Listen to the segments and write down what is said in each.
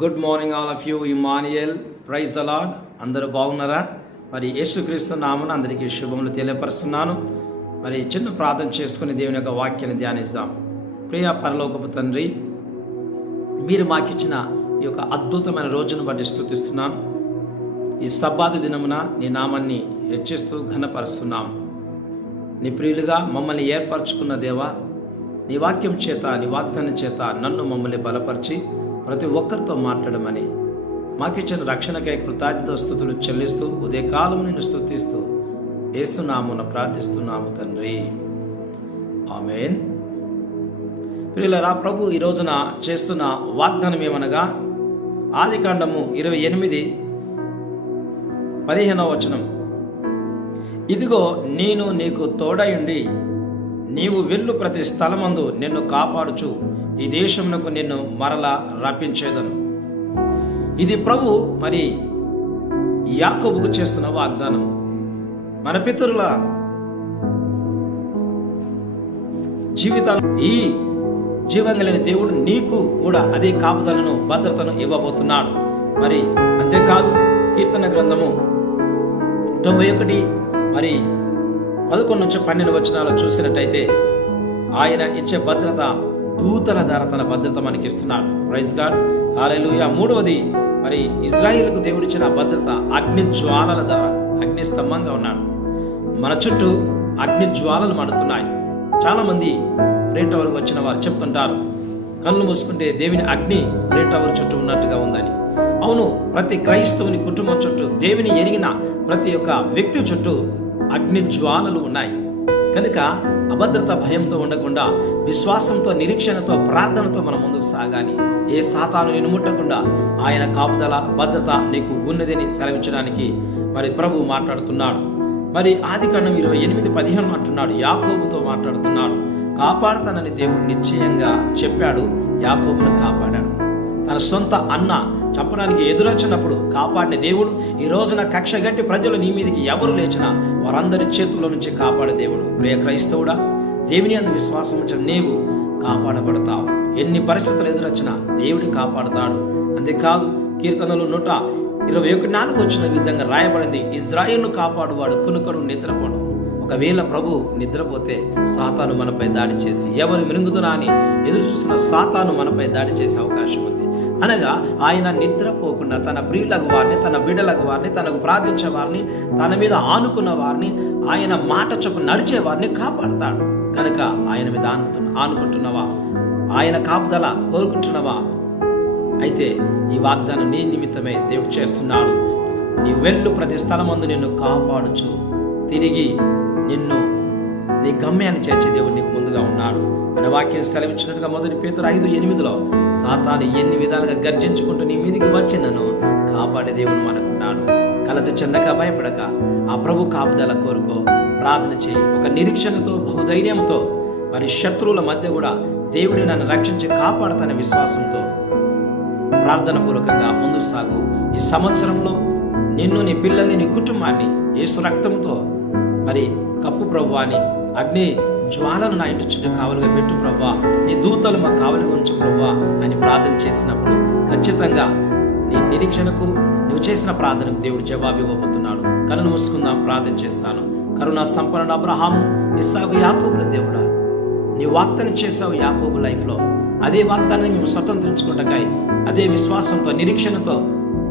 Good morning all of you. Emmanuel, praise the Lord. అందరూ బాగున్నారా? మరి యేసుక్రీస్తు నామమున అందరికీ శుభములు తెలియపరుస్తున్నాను. మరి చిన్న ప్రార్థన చేసుకుని దేవుని యొక్క వాక్యాన్ని ధ్యానిద్దాం. ప్రియ పరలోకపు తండ్రి, మీరు మాకిచ్చిన ఈ యొక్క అద్భుతమైన రోజును బట్టి స్తుతిస్తున్నాను. ఈ సబ్బాతు దినమున నీ నామాన్ని హెచ్చిస్తూ ఘనపరుస్తున్నాం. నీ ప్రియులుగా మమ్మల్ని ఏర్పరచుకున్న దేవా, నీ వాక్యం చేత, నీ వాగ్దానం చేత నన్ను మమ్మల్ని బలపరిచి ప్రతి ఒక్కరితో మాట్లాడమని మాకిచ్చిన రక్షణకై కృతజ్ఞత స్తుతులు చెల్లిస్తూ ఉదయకాలం నిన్ను స్తుతిస్తూ యేసు నామమున ప్రార్థిస్తున్నాము తండ్రి, ఆమేన్. ప్రియులారా, ప్రభు ఈ రోజున చేస్తున్న వాగ్దానం ఏమనగా ఆదికాండము 28:15 వచనం. ఇదిగో నేను నీకు తోడయుండి నీవు వెళ్ళు ప్రతి స్థలమందు నిన్ను కాపాడుచు ఈ దేశమునకు నిన్ను మరలా రప్పించేదను. ఇది ప్రభు మరి యాకోబుకు చేస్తున్న వాగ్దానం. మన పితరుల జీవితాలు ఈ జీవం కలిగిన దేవుడు నీకు కూడా అదే కాపుదలను, భద్రతను ఇవ్వబోతున్నాడు. మరి అంతేకాదు, కీర్తన గ్రంథము 91 మరి 11-12 వచనాలు చూసినట్టయితే ఆయన ఇచ్చే భద్రత, దూతల ద్వారా తన భద్రత మనకి ఇస్తున్నాడు. ప్రైజ్ గాడ్, హల్లెలూయా. 3వది మరి ఇజ్రాయేలుకు దేవుడిచ్చిన భద్రత అగ్ని జ్వాలల ద్వారా, అగ్ని స్తంభంగా ఉన్నాడు. మన చుట్టూ అగ్ని జ్వాలలు మండుతున్నాయి. చాలామంది ప్రేట్ టవర్ వచ్చిన వారు చెప్తుంటారు, కళ్ళు మూసుకుంటే దేవుని అగ్ని ప్రేట్ టవర్ చుట్టూ ఉన్నట్టుగా ఉందని. అవును, ప్రతి క్రైస్తవుని కుటుంబం చుట్టూ, దేవుని ఎరిగిన ప్రతి ఒక్క వ్యక్తి చుట్టూ అగ్ని జ్వాలలు ఉన్నాయి. కనుక అభద్రత భయంతో ఉండకుండా విశ్వాసంతో, నిరీక్షణతో, ప్రార్థనతో మనం ముందుకు సాగాలి. ఏ సాతాను నిన్ను ముట్టకుండా ఆయన కాపుదల, భద్రత నీకు ఉన్నదని సెలవించడానికి మరి ప్రభు మాట్లాడుతున్నాడు. మరి ఆదికాండం 28:15 అంటున్నాడు, యాకోబుతో మాట్లాడుతున్నాడు. కాపాడుతానని దేవుడు నిశ్చయంగా చెప్పాడు. యాకోబును కాపాడాడు. తన సొంత అన్న చంపడానికి ఎదురొచ్చినప్పుడు కాపాడిన దేవుడు ఈ రోజున కక్షగట్టి ప్రజలు నీ మీదకి ఎవరు లేచినా వారందరి చేతుల్లో నుంచి కాపాడే దేవుడు. ప్రియ క్రైస్తవుడా, దేవుని అందు విశ్వాసం ఉంచిన నీవు కాపాడబడతావు. ఎన్ని పరిస్థితులు ఎదురొచ్చినా దేవుడు కాపాడుతాడు. అంతేకాదు, కీర్తనలు 121:4 వచ్చిన విధంగా రాయబడింది, ఇజ్రాయేలును కాపాడువాడు కునుకడు నిద్రపోడు. ఒకవేళ ప్రభు నిద్రపోతే సాతాను మనపై దాడి చేసి, ఎవరు మిరుగుతున్నా అని ఎదురు చూసిన సాతాను మనపై దాడి చేసే అవకాశం ఉంది. అనగా ఆయన నిద్రపోకుండా తన ప్రియులకు వారిని, తన బిడ్డలకు వారిని, తనకు ప్రార్థించే వారిని, తన మీద ఆనుకున్న వారిని, ఆయన మాట చొప్పున నడిచే వారిని కాపాడతాడు. కనుక ఆయన మీద ఆనుకుంటున్నవా? ఆయన కాపుదల కోరుకుంటున్నవా? అయితే ఈ వాగ్దానం నీ నిమిత్తమే దేవుడు చేస్తున్నాడు. నీ వెళ్ళు ప్రతి స్థలమందు నిన్ను కాపాడుచు తిరిగి నిన్ను నీ గమ్యాన్ని చేర్చే దేవుడు నీకు ముందుగా ఉన్నాడు అనే వాక్యం సెలవిచ్చినట్టుగా 1 పేతురు 5:8 సాతాను ఎన్ని విధాలుగా గర్జించుకుంటూ నీ మీదికి వచ్చి నన్ను కాపాడే దేవుడు మనకున్నాడు. కలత చెందక, భయపడక ఆ ప్రభు కాపుదల కోరుకో, ప్రార్థన చేయి. ఒక నిరీక్షణతో, బహుధైర్యంతో, మరి శత్రువుల మధ్య కూడా దేవుడే నన్ను రక్షించి కాపాడుతానే విశ్వాసంతో ప్రార్థన పూర్వకంగా ముందుకు సాగు. ఈ సంవత్సరంలో నిన్ను, నీ పిల్లల్ని, నీ కుటుంబాన్ని యేసు రక్తంతో మరి కప్పు ప్రభువా, అని అగ్ని జ్వాలను నా ఇంటి చుట్టూ కావలుగా పెట్టు ప్రభువా, నీ దూతలు మా కావలిగా ఉంచు ప్రభువా అని ప్రార్థన చేసినప్పుడు ఖచ్చితంగా నీ నిరీక్షణకు, నువ్వు చేసిన ప్రార్థనకు దేవుడు జవాబు ఇవ్వబోతున్నాడు. కళ్ళను మూసుకుందాం, ప్రార్థన చేస్తాను. కరుణా సంపన్నుడు అబ్రహాము, ఇస్సాకు, యాకోబుల దేవుడా, నీ వాగ్దానం చేసావు యాకోబు లైఫ్లో. అదే వాగ్దానాన్ని మేము స్వతంత్రించుకుంటకాయ అదే విశ్వాసంతో, నిరీక్షణతో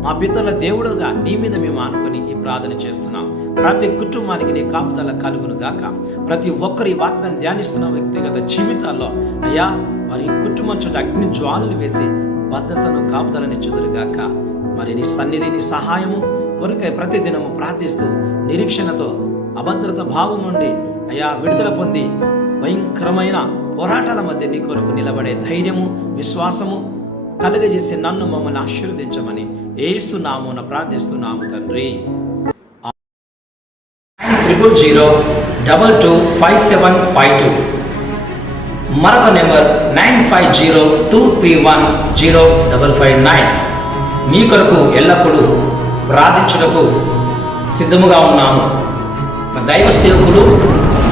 మా పితరుల దేవుడుగా నీ మీద మేము ఆనుకొని ఈ ప్రార్థన చేస్తున్నాం. ప్రతి కుటుంబానికి నీ కాపుదల కలుగును గాక. ప్రతి ఒక్కరి వాగ్దానం ధ్యానిస్తున్న వ్యక్తిగత జీవితాల్లో అయ్యా మరి కుటుంబం చుట్టూ అగ్ని జ్వాలలు వేసి భద్రతను, కాపుదలనిచ్చుదురుగాక. మరి నీ సన్నిధి, నీ సహాయము కొరకై ప్రతి దినము ప్రార్థిస్తూ నిరీక్షణతో, అభద్రత భావం నుండి అయ్యా విడుదల పొంది భయంకరమైన పోరాటాల మధ్య నీ కొరకు నిలబడే ధైర్యము, విశ్వాసము కలుగజేసి నన్ను, మమ్మల్ని ఆశీర్వదించమని యేసు నామమున ప్రార్థిస్తున్నాము తండ్రి. 9000225752 మరొక నెంబర్ 9502310559. మీ కొరకు ఎల్లప్పుడూ ప్రార్థించుటకు సిద్ధముగా ఉన్నాము. దైవ సేవకులు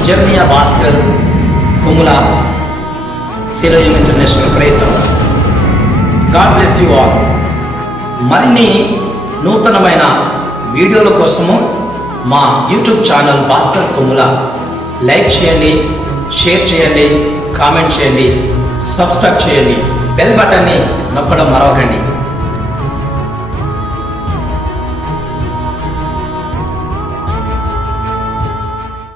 జర్మియా భాస్కర్, కొమ్ముల సిలోయం ఇంటర్నేషనల్ ప్రయత్నం. God bless you all. మరిన్ని నూతనమైన వీడియోల కోసము మా యూట్యూబ్ ఛానల్ భాస్కర్ కొమ్ముల లైక్ చేయండి, షేర్ చేయండి, కామెంట్ చేయండి, సబ్స్క్రైబ్ చేయండి, బెల్ బటన్ని నొక్కడం మరవకండి.